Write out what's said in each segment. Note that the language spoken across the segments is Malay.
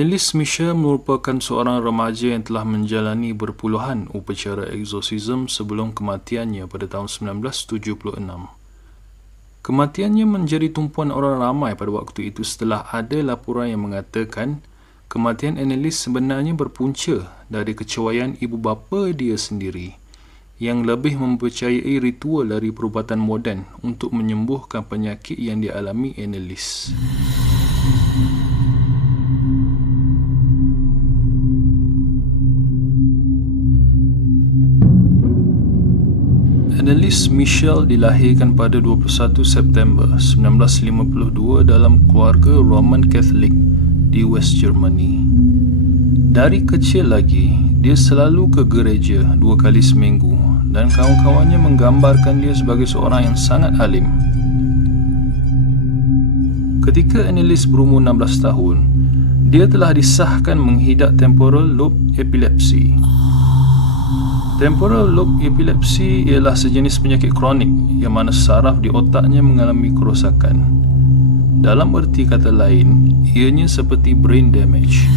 Anneliese Michel merupakan seorang remaja yang telah menjalani berpuluhan upacara eksorsisme sebelum kematiannya pada tahun 1976. Kematiannya menjadi tumpuan orang ramai pada waktu itu setelah ada laporan yang mengatakan kematian Anneliese sebenarnya berpunca dari kecewayan ibu bapa dia sendiri yang lebih mempercayai ritual dari perubatan moden untuk menyembuhkan penyakit yang dialami Anneliese. Anneliese Michel dilahirkan pada 21 September 1952 dalam keluarga Roman Catholic di West Germany. Dari kecil lagi, dia selalu ke gereja 2 kali seminggu dan kawan-kawannya menggambarkan dia sebagai seorang yang sangat alim. Ketika Anneliese berumur 16 tahun, dia telah disahkan menghidap temporal lobe epilepsi. Temporal lobe epilepsi ialah sejenis penyakit kronik yang mana saraf di otaknya mengalami kerosakan. Dalam erti kata lain, ianya seperti brain damage.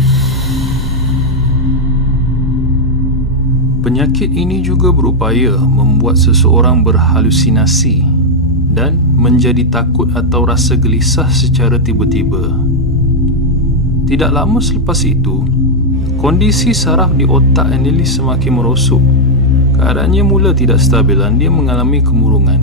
Penyakit ini juga berupaya membuat seseorang berhalusinasi dan menjadi takut atau rasa gelisah secara tiba-tiba. Tidak lama selepas itu, kondisi saraf di otak Anneliese semakin merosot. Keadaannya mula tidak stabil dan dia mengalami kemurungan.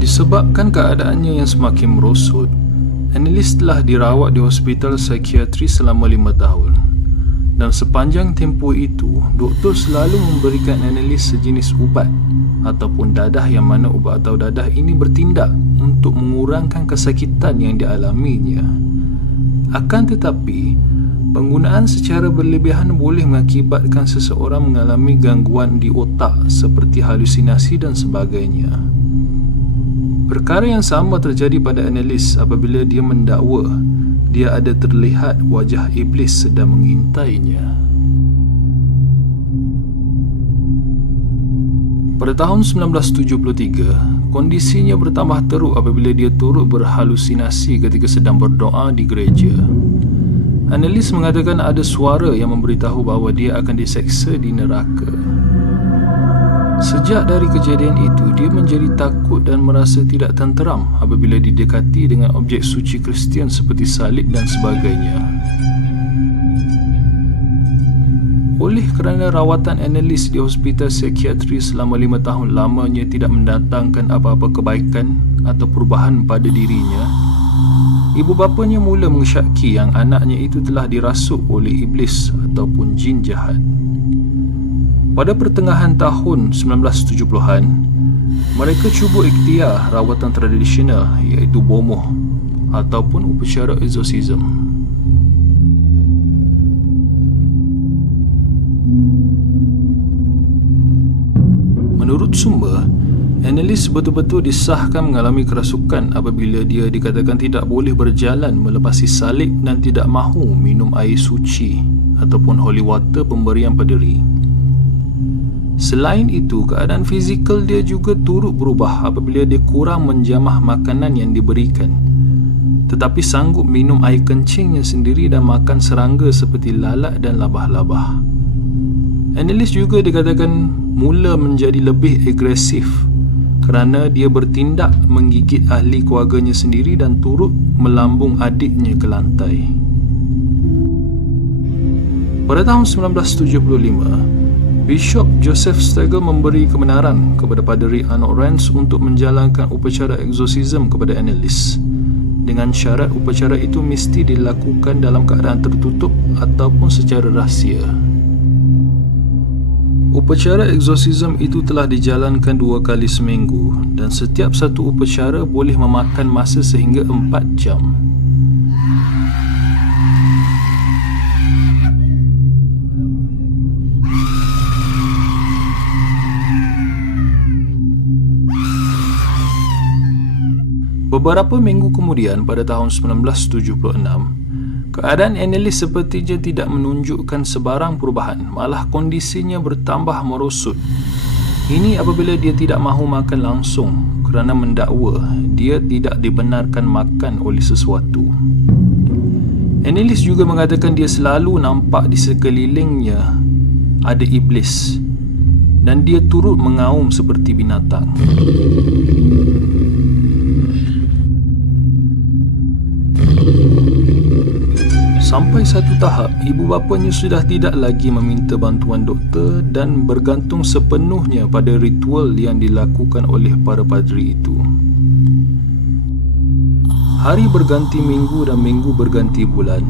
Disebabkan keadaannya yang semakin merosot, Anneliese telah dirawat di hospital psikiatri selama 5 tahun. Dan sepanjang tempoh itu, doktor selalu memberikan Anneliese sejenis ubat ataupun dadah yang mana ubat atau dadah ini bertindak untuk mengurangkan kesakitan yang dialaminya. Akan tetapi, penggunaan secara berlebihan boleh mengakibatkan seseorang mengalami gangguan di otak seperti halusinasi dan sebagainya. Perkara yang sama terjadi pada Anneliese apabila dia mendakwa dia ada terlihat wajah iblis sedang mengintainya. Pada tahun 1973, kondisinya bertambah teruk apabila dia turut berhalusinasi ketika sedang berdoa di gereja. Anneliese mengatakan ada suara yang memberitahu bahawa dia akan diseksa di neraka. Sejak dari kejadian itu, dia menjadi takut dan merasa tidak tenteram apabila didekati dengan objek suci Kristian seperti salib dan sebagainya. Oleh kerana rawatan Anneliese di hospital psikiatri selama 5 tahun lamanya tidak mendatangkan apa-apa kebaikan atau perubahan pada dirinya, ibu bapanya mula mengesyaki yang anaknya itu telah dirasuk oleh iblis ataupun jin jahat. Pada pertengahan tahun 1970-an, mereka cuba ikhtiar rawatan tradisional iaitu bomoh ataupun upacara eksorsisme. Menurut sumber, Anneliese betul-betul disahkan mengalami kerasukan apabila dia dikatakan tidak boleh berjalan melepasi salib dan tidak mahu minum air suci ataupun holy water pemberian pederi. Selain itu, keadaan fizikal dia juga turut berubah apabila dia kurang menjamah makanan yang diberikan, tetapi sanggup minum air kencingnya sendiri dan makan serangga seperti lalat dan labah-labah. Anneliese juga dikatakan mula menjadi lebih agresif kerana dia bertindak menggigit ahli keluarganya sendiri dan turut melambung adiknya ke lantai. Pada tahun 1975, Bishop Joseph Stegel memberi kebenaran kepada Paderi Arnold Rance untuk menjalankan upacara eksorsisme kepada Anneliese dengan syarat upacara itu mesti dilakukan dalam keadaan tertutup ataupun secara rahsia. Upacara eksorsisme itu telah dijalankan 2 kali seminggu dan setiap satu upacara boleh memakan masa sehingga 4 jam. Beberapa minggu kemudian pada tahun 1976, keadaan Anneliese sepertinya tidak menunjukkan sebarang perubahan, malah kondisinya bertambah merosot. Ini apabila dia tidak mahu makan langsung kerana mendakwa dia tidak dibenarkan makan oleh sesuatu. Anneliese juga mengatakan dia selalu nampak di sekelilingnya ada iblis dan dia turut mengaum seperti binatang. Sampai satu tahap, ibu bapanya sudah tidak lagi meminta bantuan doktor dan bergantung sepenuhnya pada ritual yang dilakukan oleh para padri itu. Hari berganti minggu dan minggu berganti bulan.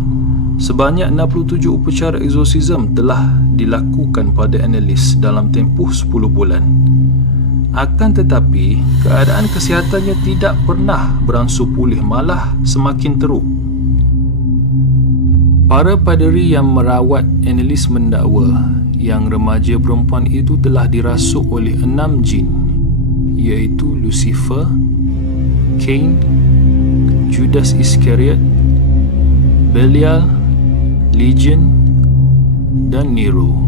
Sebanyak 67 upacara exorcism telah dilakukan pada Anneliese dalam tempoh 10 bulan. Akan tetapi, keadaan kesihatannya tidak pernah beransur pulih, malah semakin teruk. Para paderi yang merawat Anneliese mendakwa yang remaja perempuan itu telah dirasuk oleh 6 jin, iaitu Lucifer, Cain, Judas Iscariot, Belial, Legion dan Nero.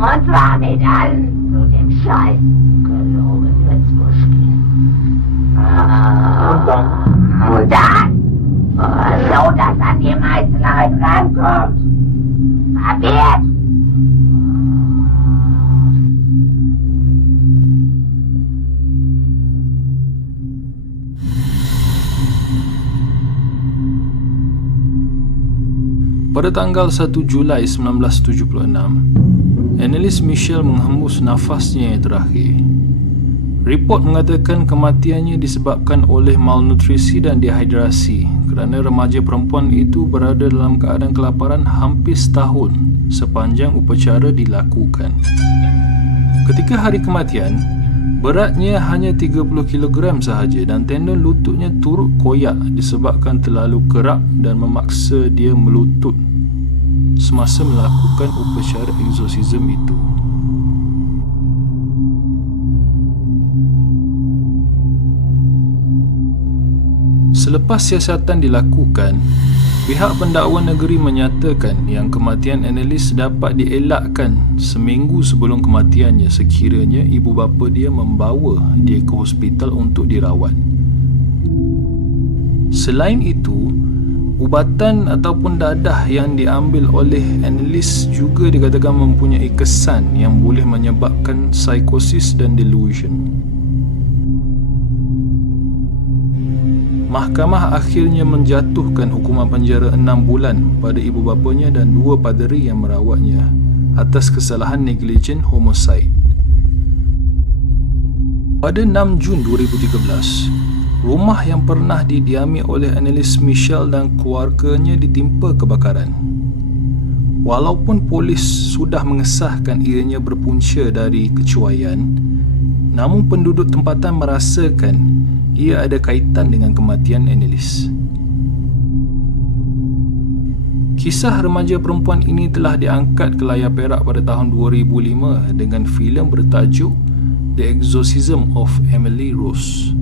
Und war mit allen zu dem Scheiß gelogen Witzbuschki. Und dann, so dass an die meisten Leute rankommt. Kapiert? Pada tanggal 1 Julai 1976, Anneliese Michel menghembus nafasnya yang terakhir. Report mengatakan kematiannya disebabkan oleh malnutrisi dan dehidrasi kerana remaja perempuan itu berada dalam keadaan kelaparan hampir setahun sepanjang upacara dilakukan. Ketika hari kematian, beratnya hanya 30 kg sahaja dan tendon lututnya turut koyak disebabkan terlalu kerap dan memaksa dia melutut semasa melakukan upacara exorcism itu. Selepas siasatan dilakukan, pihak pendakwa negeri menyatakan yang kematian Anneliese dapat dielakkan seminggu sebelum kematiannya sekiranya ibu bapa dia membawa dia ke hospital untuk dirawat. Selain itu, ubatan ataupun dadah yang diambil oleh Anneliese juga dikatakan mempunyai kesan yang boleh menyebabkan psikosis dan delusion. Mahkamah akhirnya menjatuhkan hukuman penjara 6 bulan pada ibu bapanya dan 2 paderi yang merawatnya atas kesalahan negligent homicide. Pada 6 Jun 2013, rumah yang pernah didiami oleh Anneliese Michel dan keluarganya ditimpa kebakaran. Walaupun polis sudah mengesahkan ianya berpunca dari kecuaian, namun penduduk tempatan merasakan ia ada kaitan dengan kematian Anneliese. Kisah remaja perempuan ini telah diangkat ke layar perak pada tahun 2005 dengan filem bertajuk The Exorcism of Emily Rose.